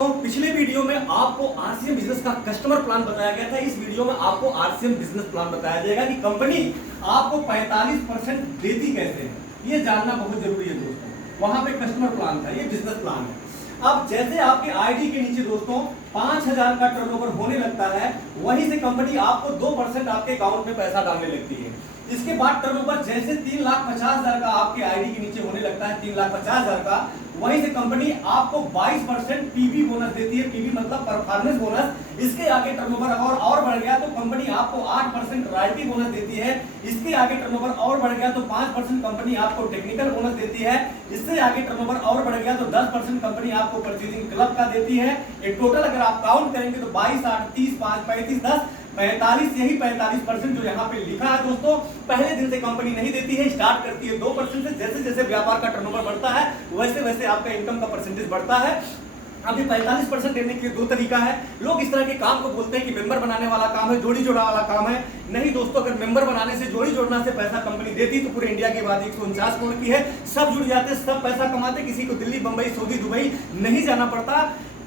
तो पिछले वीडियो में आपको आरसीएम बिजनेस का कस्टमर प्लान बताया गया था। इस वीडियो में आपको आरसीएम बिजनेस प्लान बताया जाएगा कि कंपनी आपको 45% देती कैसे है, ये जानना बहुत जरूरी है दोस्तों। वहां पे कस्टमर प्लान था, ये बिजनेस प्लान है। अब जैसे आपके आईडी के नीचे दोस्तों 5000 का टर्नओवर होने लगता है, वहीं से कंपनी आपको 2% आपके अकाउंट में पैसा डालने लगती है। इसके बाद टर्नओवर जैसे 3,50,000 का आपके आईडी के नीचे होने लगता है, 3,50,000 का, वहीं से कंपनी आपको 22% पीबी बोनस देती है। पीबी मतलब परफॉर्मेंस बोनस। इसके आगे टर्नओवर और बढ़ गया तो कंपनी आपको 8% रॉयल्टी बोनस देती है। इसके आगे टर्नओवर और बढ़ गया तो 5% कंपनी आपको टेक्निकल बोनस देती है। इससे आगे टर्नओवर और बढ़ गया तो 10% कंपनी आपको परचेजिंग क्लब का देती है। एक टोटल अगर आप काउंट करेंगे तो 22, 8, 30, 5, 35, 10, 45, यही 45% जो यहाँ पे लिखा है दोस्तों, पहले दिन से कंपनी नहीं देती है, स्टार्ट करती है 2% से। जैसे जैसे व्यापार का टर्नओवर बढ़ता है वैसे वैसे आपका इनकम का परसेंटेज बढ़ता है। अब ये 45% देने के लिए दो तरीका है। लोग इस तरह के काम को बोलते हैं कि मेंबर बनाने वाला काम है, जोड़ी जोड़ा वाला काम है। नहीं दोस्तों, अगर मेंबर बनाने से, जोड़ी जोड़ना से पैसा कंपनी देती तो पूरे इंडिया की आबादी 149 करोड़ की है, सब जुड़ जाते, सब पैसा कमाते, किसी को दिल्ली, बंबई, सऊदी, दुबई नहीं जाना पड़ता।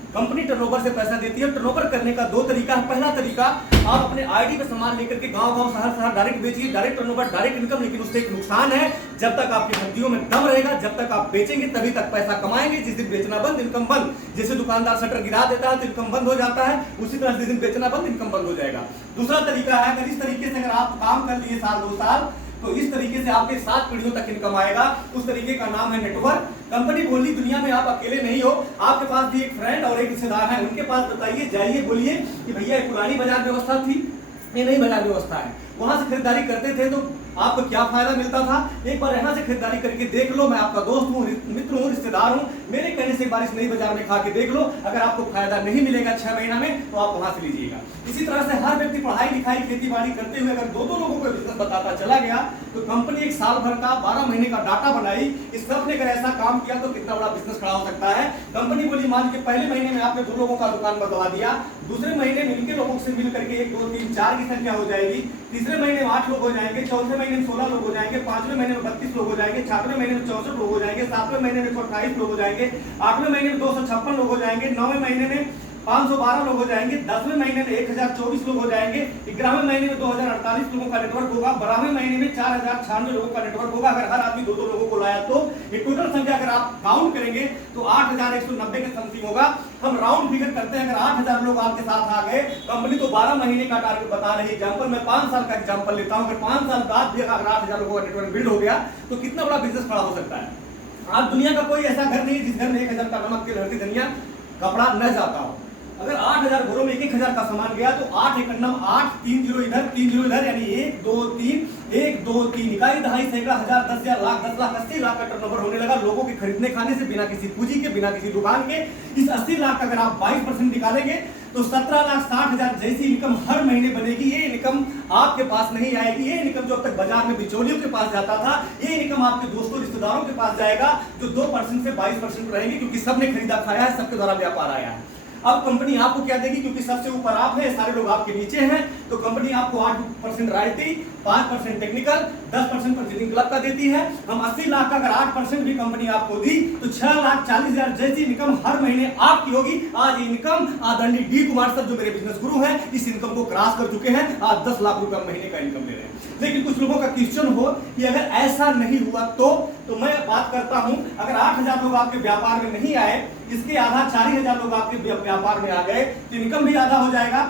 कंपनी टर्नओवर से पैसा देती है। टर्नओवर करने का दो तरीका है। पहला तरीका, आप अपने आईडी पे सामान लेकर के गांव-गांव, शहर-शहर डायरेक्ट बेचिए, डायरेक्ट टर्नओवर, डायरेक्ट इनकम। लेकिन उससे एक नुकसान है, जब तक आपकी हड्डियों में दम रहेगा, जब तक आप बेचेंगे तभी तक पैसा कमाएंगे। जिस दिन बेचना बंद, इनकम बंद। जैसे दुकानदार शटर गिरा देता है तो इनकम बंद हो जाता है, उसी तरह जिस दिन बेचना बंद, इनकम बंद हो जाएगा। दूसरा तरीका है, अगर इस तरीके से अगर आप काम कर लिए साल 2 साल, तो इस तरीके से आपके 7 पीढ़ियों तक इनकम आएगा। उस तरीके का नाम है नेटवर्क। कंपनी बोली दुनिया में आप अकेले नहीं हो, आपके पास भी एक फ्रेंड और एक रिश्तेदार है, उनके पास बताइए, जाइए, बोलिए कि भैया पुरानी बाजार व्यवस्था थी, ये नई बाजार व्यवस्था है, वहां से खरीदारी करते थे तो आपको क्या फायदा मिलता था, एक बार यहाँ से खरीदारी करके देख लो। मैं आपका दोस्त हूँ, मित्र हूँ, रिश्तेदार हूँ, मेरे कहने से बारिश नई बाजार में खा के देख लो। अगर आपको फायदा नहीं मिलेगा 6 महीना में तो आप वहां से लीजिएगा। इसी तरह से हर व्यक्ति पढ़ाई लिखाई, खेती बाड़ी करते हुए अगर 2-2 लोगों को बिजनेस बताता चला गया तो कंपनी एक साल भर का 12 महीने का डाटा बनाई। इस सब ने अगर ऐसा काम किया तो कितना बड़ा बिजनेस खड़ा हो सकता है। कंपनी बोली, मान के पहले महीने में आपने 2 लोगों का दुकान बतवा दिया, दूसरे महीने में इनके लोगों से मिल करके 1, 2, 3, 4 की संख्या हो जाएगी, तीसरे महीने में 8 लोग हो जाएंगे, चौथे महीने में 16 लोग हो जाएंगे, 5वें महीने में 32 लोग हो जाएंगे, 6वें महीने में 64 लोग हो जाएंगे, 7वें महीने में 128 लोग हो जाएंगे, 8वें महीने में 256 लोग हो जाएंगे, 9वें महीने में 512 लोग हो जाएंगे, 10वें महीने में 1024 लोग हो जाएंगे, 11वें महीने में 2048 लोगों का नेटवर्क होगा, 12वें महीने में 4096 लोगों का नेटवर्क होगा। अगर हर आदमी 2-2 लोगों को लाया तो ये टोटल संख्या अगर आप काउंट करेंगे तो 8190 के समथिंग होगा। हम राउंड फिगर करते हैं, अगर 8000 लोग आपके साथ आ गए, कंपनी तो 12 महीने का टारगेट बता रही है। एग्जांपल मैं 5 साल का एग्जांपल लेता हूं, अगर 5 साल बाद भी अगर 8000 लोगों का नेटवर्क बिल्ड हो गया तो कितना बड़ा बिजनेस खड़ा हो सकता है। आज दुनिया का कोई ऐसा घर नहीं जिस घर में 1000 का नमक, तेल, हल्दी, धनिया, कपड़ा न जाता हो। अगर 8000 घरों में 1000 का सामान गया तो 8 एक नम 8, 3 जीरो इधर, 3 जीरो इधर, यानी 1 2 3, 1 2 3, इकाई, दहाई, सैकड़ा, हजार, 10,000, लाख, 10 लाख, 80 लाख का टर्नओवर होने लगा। लोगों के खरीदने खाने से, बिना किसी पूंजी के, बिना किसी दुकान के। इस 80 लाख का अगर आप 22% निकालेंगे तो 17,60,000 जैसी इनकम हर महीने बनेगी। ये इनकम आपके पास नहीं आएगी। ये इनकम जो अब तक बाजार में बिचौलियों के पास जाता था, ये इनकम आपके दोस्तों, रिश्तेदारों के पास जाएगा, जो 2% से 22% रहेंगे, क्योंकि सबने खरीदा खाया है, सबके द्वारा व्यापार आया है। अब कंपनी आपको क्या देगी, क्योंकि सबसे ऊपर आप हैं, सारे लोग आपके नीचे हैं, तो कंपनी आपको 8% रॉयल्टी, 5% टेक्निकल, 10% परचेजिंग क्लब का देती है। हम 80 लाख का अगर 8% भी कंपनी आपको दी तो 6,40,000 जैसी इनकम हर महीने आपकी होगी। आज इनकम आदरणीय डी कुमार सर, जो मेरे बिजनेस गुरु हैं, इस इनकम को क्रॉस कर चुके हैं। आज 10 लाख रुपए महीने का इनकम ले रहे हैं। लेकिन कुछ लोगों का क्वेश्चन हो कि अगर ऐसा नहीं हुआ तो मैं बात करता हूं, अगर 8000 लोग आपके व्यापार में नहीं आए, इसके आधा 4000 लोग आपके व्यापार में आ गए तो इनकम भी आधा हो जाएगा।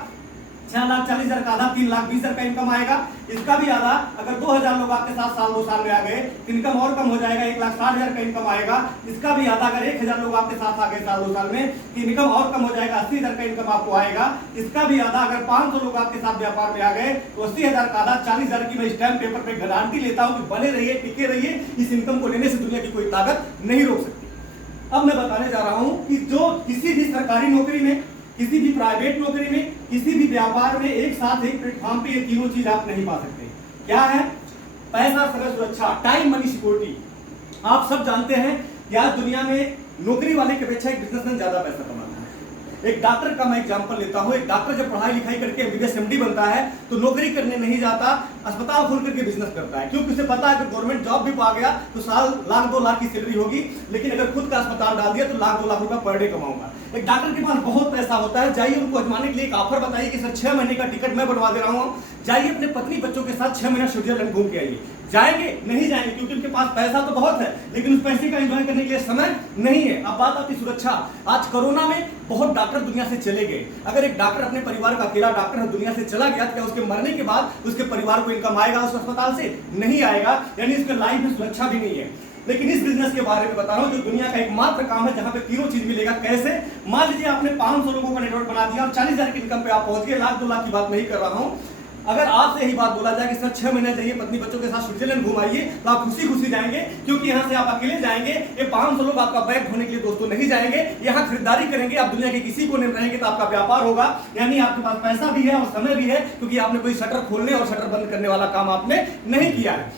6,40,000 का आधा 3,20,000 का इनकम आएगा। इसका भी आधा, अगर 2000 लोग आपके साथ साल 2 साल में आ गए तो इनकम और कम हो जाएगा, 1,60,000 का इनकम आएगा। इसका भी आधा, अगर 1000 लोग आपके साथ आ गए साल 2 साल में तो इनकम और कम हो जाएगा, 80,000 का इनकम आपको आएगा। इसका भी आधा, अगर 500 लोग आपके साथ व्यापार में आ गए तो 80,000 का आधा, 40,000 की मैं स्टैम्प पेपर पे गारंटी लेता हूं कि बने रहिए, टिके रहिए। इस इनकम को लेने से दुनिया की कोई ताकत नहीं रोक सकती। अब मैं बताने जा रहा हूं कि जो किसी भी सरकारी नौकरी में, किसी भी प्राइवेट नौकरी में, किसी भी व्यापार में एक साथ एक प्लेटफॉर्म पे ये तीनों चीज आप नहीं पा सकते। क्या है? पैसा, समय, सुरक्षा, टाइम, मनी, सिक्योरिटी। आप सब जानते हैं कि आज दुनिया में नौकरी वाले की अपेक्षा एक बिजनेसमैन ज्यादा पैसा कमाता है। एक डॉक्टर का मैं एग्जांपल लेता हूं। एक डॉक्टर जब पढ़ाई लिखाई करके एमबीबीएस एमडी बनता है तो नौकरी करने नहीं जाता, अस्पताल खोल करके बिजनेस करता है, क्योंकि उसे पता है कि गवर्नमेंट जॉब भी पा गया तो साल लाख 2 लाख की सैलरी होगी, लेकिन अगर खुद का अस्पताल डाल दिया तो लाख 2 लाख रुपया पर डे कमाऊंगा। एक डॉक्टर के पास बहुत पैसा होता है, जाइए उनको आजमाने के लिए एक ऑफर बताइए कि सर 6 महीने का टिकट मैं बनवा दे रहा हूँ, जाइए अपने पत्नी बच्चों के साथ 6 महीना स्विट्जरलैंड घूम के आइए। जाएंगे? नहीं जाएंगे, क्योंकि उनके पास पैसा तो बहुत है लेकिन उस पैसे का एंजॉय करने के लिए समय नहीं है। अब बात आती सुरक्षा। आज कोरोना में बहुत डॉक्टर दुनिया से चले गए। अगर एक डॉक्टर अपने परिवार का अकेला डॉक्टर है दुनिया से चला गया तो क्या उसके मरने के बाद उसके परिवार को इनकम आएगा उस अस्पताल से? नहीं आएगा, यानी उसके लाइफ में सुरक्षा भी नहीं है। लेकिन इस बिजनेस के बारे में बता रहा हूं जो दुनिया का एकमात्र काम है जहां पे तीनों चीज मिलेगा। कैसे? मान लीजिए आपने 500 लोगों का नेटवर्क बना दिया और 40,000 की इनकम पे आप पहुंच गए, लाख 2 लाख की बात नहीं कर रहा हूं। अगर आपसे यही बात बोला जाए कि सर 6 महीने जाइए पत्नी बच्चों के साथ स्विट्जरलैंड घुमाइए, तो आप खुशी खुशी जाएंगे, क्योंकि यहाँ से आप अकेले जाएंगे। ये 500 लोग आपका बैग ढोने के लिए दोस्तों नहीं जाएंगे, यहाँ खरीदारी करेंगे, आप दुनिया के किसी कोने में रहेंगे तो आपका व्यापार होगा, यानी आपके पास पैसा भी है और समय भी है, क्योंकि आपने कोई शटर खोलने और शटर बंद करने वाला काम आपने नहीं किया है।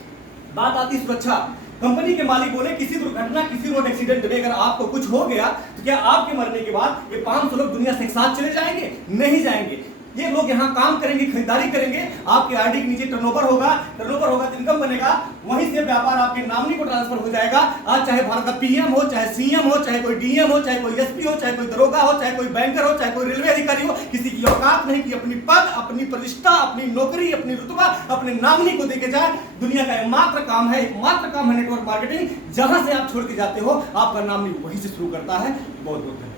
बात आती सुरक्षा। कंपनी के मालिक बोले किसी दुर्घटना किसी रोड एक्सीडेंट में अगर आपको कुछ हो गया तो क्या आपके मरने के बाद ये 500 लोग दुनिया से एक साथ चले जाएंगे? नहीं जाएंगे। ये लोग यहाँ काम करेंगे, खरीदारी करेंगे, आपके आईडी के नीचे टर्नओवर होगा तो इनकम बनेगा, वहीं से व्यापार आपके नॉमिनी को ट्रांसफर हो जाएगा। आज चाहे भारत का पीएम हो, चाहे सीएम हो, चाहे कोई डीएम हो, चाहे कोई एसपी हो, चाहे कोई दरोगा हो, चाहे कोई बैंकर हो, चाहे कोई रेलवे अधिकारी हो, किसी की औकात नहीं कि अपनी पद, अपनी प्रतिष्ठा, अपनी नौकरी, अपनी रुतबा अपने नॉमिनी को देके जाए। दुनिया का एकमात्र काम है नेटवर्क मार्केटिंग। जहां से आप छोड़ के जाते हो आपका नॉमिनी वहीं से शुरू करता है। बहुत बहुत